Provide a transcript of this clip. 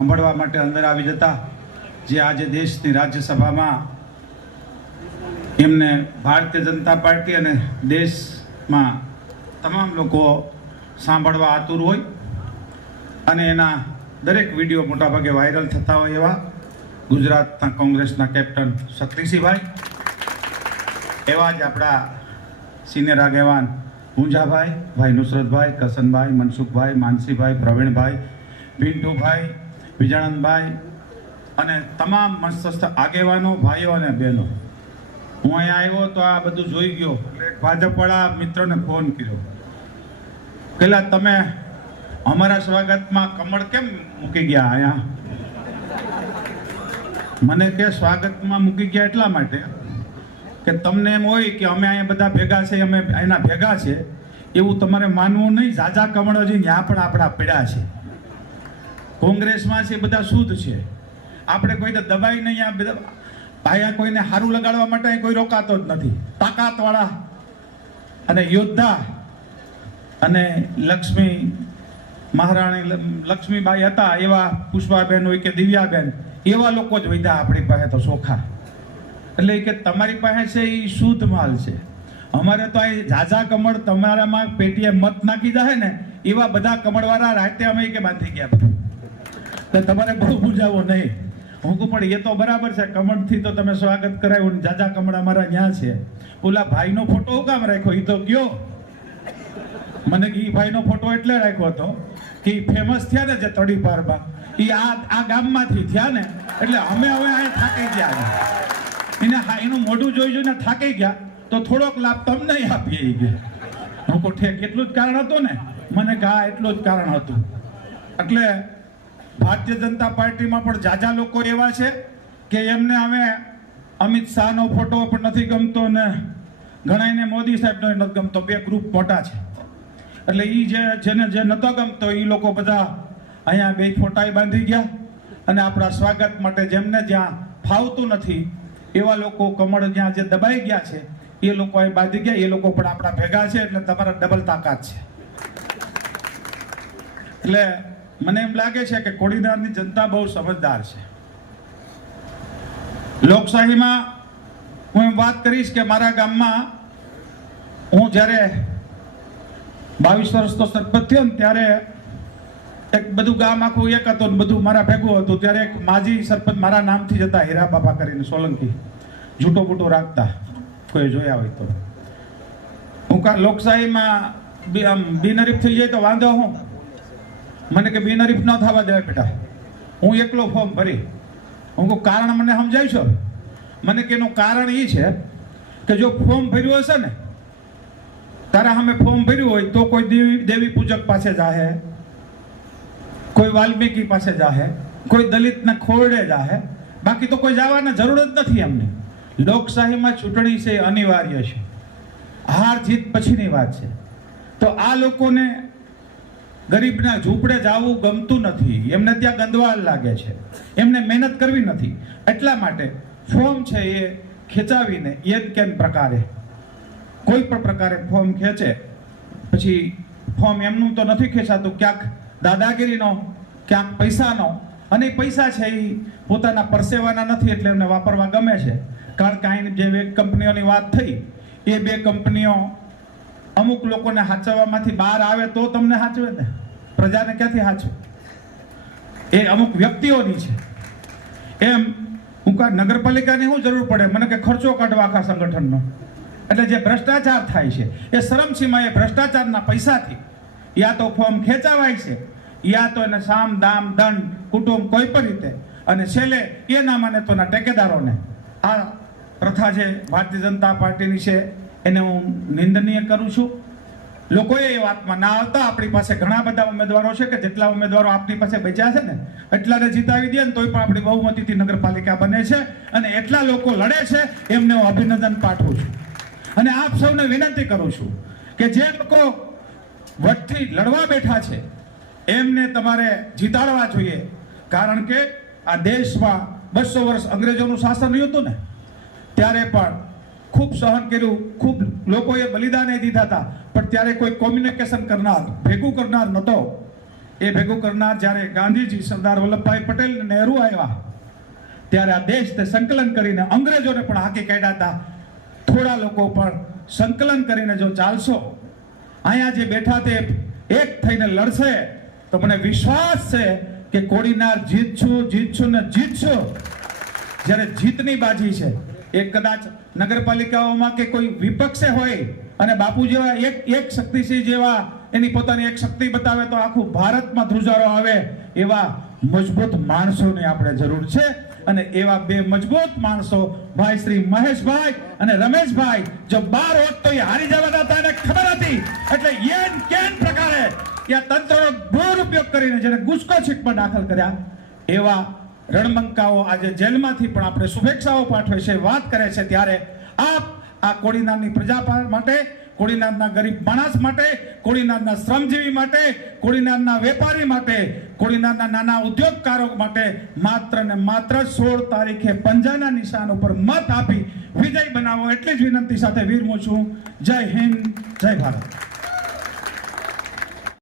સાંભળવા માટે અંદર આવી જતા જે આજે દેશની રાજ્યસભામાં એમને ભારતીય જનતા પાર્ટી અને દેશમાં તમામ લોકો સાંભળવા આતુર હોય અને એના દરેક વીડિયો મોટાભાગે વાયરલ થતા હોય એવા ગુજરાતના કોંગ્રેસના કેપ્ટન શક્તિસિંહભાઈ એવા જ આપણા સિનિયર આગેવાન પૂંજાભાઈ ભાઈ નુસરતભાઈ, કસનભાઈ, મનસુખભાઈ, માનસીભાઈ, પ્રવીણભાઈ, પિન્ટુભાઈ વિજાનંદભાઈ અને તમામ મસ્તસ્થ આગેવાનો, ભાઈઓ અને બહેનો. હું અહીંયા આવ્યો તો આ બધું જોઈ ગયો. એટલે ભાજપવાળા મિત્રોને ફોન કર્યો. પેલા તમે અમારા સ્વાગતમાં કમળ કેમ મૂકી ગયા અહીંયા? મને કે સ્વાગતમાં મૂકી ગયા એટલા માટે કે તમને એમ હોય કે અમે અહીંયા બધા ભેગા છે અમે એના ભેગા છે એવું તમારે માનવું નહીં. ઝાઝા કમળો છે ત્યાં પણ આપણા પીડા છે. કોંગ્રેસમાં છે બધા શુદ્ધ છે. આપણે કોઈને દબાઈ નહીં, આ બધા અહીંયા કોઈને સારું લગાડવા માટે અહીં કોઈ રોકાતો જ નથી. તાકાતવાળા અને યોદ્ધા અને લક્ષ્મી મહારાણી લક્ષ્મીબાઈ હતા, એવા પુષ્પાબેન હોય કે દિવ્યાબેન, એવા લોકો જ વૈધા આપણી પાસે તો ચોખા એટલે કે તમારી પાસે છે, એ શુદ્ધ માલ છે. અમારે તો આ ઝાઝા કમળ તમારામાં પેટીએ મત નાખી જાય ને, એવા બધા કમળવાળા રાતે અમે કે બાંધી ગયા. તો તમારે બહુ પૂજાવો નહીં. હું કહું, પણ એ તો બરાબર છે, કમળથી તો તમે સ્વાગત કરાવ્યું ઝાઝા કમળ અમારા ત્યાં છે. ઓલા ભાઈનો ફોટો હું કામ રાખ્યો? એ તો ગયો. મને ઈ ભાઈનો ફોટો એટલે રાખ્યો હતો કે એ ફેમસ થયા ને જે તડી પારમાં એ આ આ ગામમાંથી થયા ને, એટલે અમે હવે અહીંયા થાકી ગયા એને હા, એનું મોઢું જોઈ જોઈને થાકી ગયા. તો થોડોક લાભ તમને આપીએ એ ગયા હું કહું, ઠેક, એટલું જ કારણ હતું ને? મને કે હા, એટલું જ કારણ હતું. એટલે ભારતીય જનતા પાર્ટીમાં પણ જાજા લોકો એવા છે કે એમને અમે અમિત શાહનો ફોટો પણ નથી ગમતો ને ઘણાને મોદી સાહેબનો નથી ગમતો. બે ગ્રુપ મોટા છે. એટલે એ જે, જેને જે નતો ગમતો એ લોકો બધા અહીંયા બે ફોટાએ બાંધી ગયા અને આપણા સ્વાગત માટે જેમને જ્યાં ફાવતું નથી એવા લોકો કમળ જ્યાં જે દબાઈ ગયા છે, એ લોકો અહીં બાંધી ગયા. એ લોકો પણ આપણા ભેગા છે એટલે તમારા ડબલ તાકાત છે. એટલે મને એમ લાગે છે કે કોડીનારની જનતા બહુ સમજદાર છે. લોકશાહીમાં હું એમ વાત કરીશ કે મારા ગામમાં હું જ્યારે બાવીસ વર્ષનો સરપંચ થયો ને ત્યારે એક બધું ગામ આખું એક હતું ને બધું મારા ભેગું હતું, ત્યારે એક માજી સરપંચ મારા નામથી જતા હીરા બાપા કરીને સોલંકી. જૂટો બૂટો રાખતા, કોઈ જોયા હોય તો. હું કા લોકશાહીમાં આમ બિનહરીફ થઈ જાય તો વાંધો હું? મને કે બિનહરીફ ન થવા દેવાય બેટા. હું એકલો ફોર્મ ભરી. હું કહું, કારણ મને સમજાય છો મને કે એનું કારણ એ છે કે જો ફોર્મ ભર્યું હશે ને, તારા સામે ફોર્મ ભર્યું હોય તો કોઈ દેવી દેવી પૂજક પાસે જાહે, કોઈ વાલ્મીકી પાસે જાહે, કોઈ દલિતને ખોરડે જાહે. બાકી તો કોઈ જવાના જરૂર જ નથી એમને. લોકશાહીમાં ચૂંટણી છે અનિવાર્ય છે. હાર જીત પછીની વાત છે. તો આ લોકોને ગરીબના ઝૂંપડે જવું ગમતું નથી. એમને ત્યાં ગંદવાલ લાગે છે. એમને મહેનત કરવી નથી. એટલા માટે ફોર્મ છે એ ખેંચાવીને યદ કેમ પ્રકારે. કોઈ પણ પ્રકારે ફોર્મ ખેંચે. પછી ફોર્મ એમનું તો નથી ખેંચાતું. ક્યાંક દાદાગીરીનો, ક્યાંક પૈસાનો. અને પૈસા છે એ પોતાના પરસેવાના નથી એટલે એમને વાપરવા ગમે છે. કારણ કે અહીં જે બે કંપનીઓની વાત થઈ, એ બે કંપનીઓ અમુક લોકોને હાચવવામાંથી બહાર આવે તો તમને હાચવે ને? પ્રજાને ક્યાંથી હાચવે એ અમુક વ્યક્તિઓની છે. એમ હું કા નગરપાલિકાની શું જરૂર પડે? મને કે ખર્ચો કાઢવા આખા સંગઠનનો. એટલે જે ભ્રષ્ટાચાર થાય છે, એ શરમસીમાએ ભ્રષ્ટાચારના પૈસાથી. યા તો ફોર્મ ખેંચાવાય છે, યા તો એને સામ, દામ, દંડ, કુટુંબ કોઈ પણ રીતે. અને છેલ્લે એ ના માને તોના ટેકેદારોને. આ પ્રથા જે ભારતીય જનતા પાર્ટીની છે, એને હું નિંદનીય કરું છું. લોકોએ એ વાતમાં ના આવતા. આપણી પાસે ઘણા બધા ઉમેદવારો છે કે જેટલા ઉમેદવારો આપણી પાસે બચ્યા છે ને, એટલાને જીતાવી દે ને તોય પણ આપણી બહુમતીથી નગરપાલિકા બને છે અને એટલા લોકો લડે છે એમને હું અભિનંદન પાઠવું છું. અને આપ સૌને વિનંતી કરું છું કે જે લોકો વટથી લડવા બેઠા છે, એમને તમારે જીતાડવા જોઈએ. કારણ કે આ દેશમાં બસો વર્ષ અંગ્રેજોનું શાસન રહ્યું હતું ને, ત્યારે પણ ખૂબ સહન કર્યું, ખૂબ લોકોએ બલિદાન દીધા હતા. પણ ત્યારે કોઈ કોમ્યુનિકેશન કરનાર, ભેગું કરનાર નહોતો. એ ભેગું કરનાર જ્યારે ગાંધીજી સરદાર વલ્લભભાઈ પટેલ નહેરુ આવ્યા, ત્યારે આ દેશ તે સંકલન કરીને અંગ્રેજોને પણ હાકી કાઢ્યા હતા. થોડા લોકો પણ સંકલન કરીને જો ચાલશો, અહીંયા જે બેઠા તે એક થઈને લડશે, તો મને વિશ્વાસ છે કે કોડીનાર જીતશું જીતશું ને જીતશું. જ્યારે જીતની બાજી છે એ કદાચ નગરપાલિકાઓમાં કે કોઈ વિપક્ષે હોય અને બાપુ જેવા એક એક શક્તિસિંહ જેવા એની પોતાની એક શક્તિ બતાવે તો આખું ભારતમાં ધ્રુજારો આવે એવા મજબૂત માણસોની આપણે જરૂર છે. અને એવા બે મજબૂત માણસો ભાઈ શ્રી મહેશભાઈ અને રમેશભાઈ, જો બાર હોત તો એ હારી જવાના હતા એને ખબર હતી. એટલે યેન કેન પ્રકારે ત્યાં તંત્રનો દુરુપયોગ કરીને જેને ગુસ્કો છીટમાં દાખલ કર્યા એવા રણબંકાઓ આજે જેલમાંથી પણ આપણે શુભેચ્છાઓ પાઠવે છે, વાત કરે છે ત્યારે આપ આ કોડીનારની પ્રજા માટે, કોડીનારના ગરીબ માણસ માટે, કોડીનારના શ્રમજીવી માટે, કોડીનારના વેપારી માટે, કોડીનારના નાના ઉદ્યોગકારો માટે માત્ર ને માત્ર સોળ તારીખે પંજાના નિશાન ઉપર મત આપી વિજય બનાવો એટલી જ વિનંતી સાથે વીરમું છું. જય હિન્દ, જય ભારત.